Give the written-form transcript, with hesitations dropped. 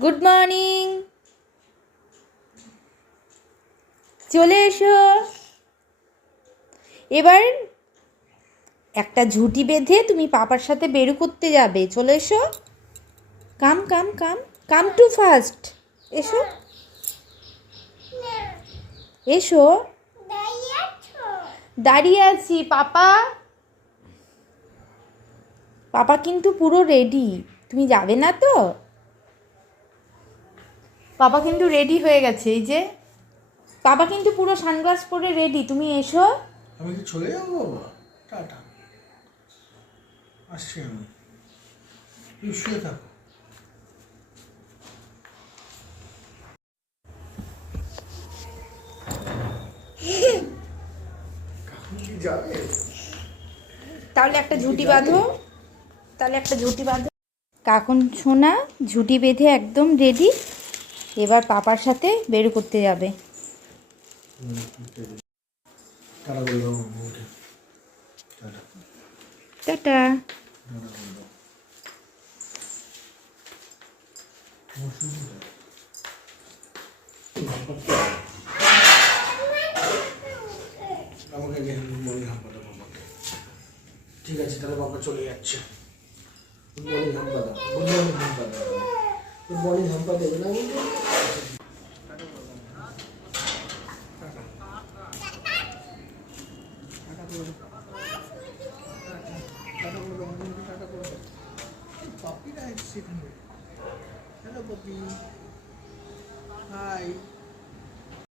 Good morning. চলে এসো। এবার একটা ঝুঁটি বেঁধে তুমি পাপার সাথে বেরু করতে যাবে। চলে এসো। কাম কাম কাম কাম টু ফাস্ট। এসো এসো। দাঁড়িয়ে আছি পাপা। পাপা কিন্তু পুরো রেডি। তুমি যাবে না তো? পাপা কিন্তু রেডি হয়ে গেছে। এই যে পাপা কিন্তু পুরো সানগ্লাস পরে রেডি। তুমি এসো। আমি কি চলে যাবো বাবা? টাটা, আসছি আমি। তুমি শুয়ে থাকো। কাকু কি যাবে? তাহলে একটা ঝুঁটি বাঁধো। কাকুন সোনা ঝুঁটি বেঁধে একদম রেডি। এবার পাপার সাথে বের করতে যাবে। টাটা বলে দাও মুখে। Tata tata. টাটা বলে দাও। আমাকে মর্নিং হাম্পা দাও বাবাকে। ঠিক আছে, তাহলে বাবা চলে যাচ্ছে। গুড মর্নিং হাম্পা দাও। গুড মর্নিং হাম্পা দাও। গুড মর্নিং হাম্পা দেবে না বলতে? Puppy, right? Sit here. Hello, puppy. Hi.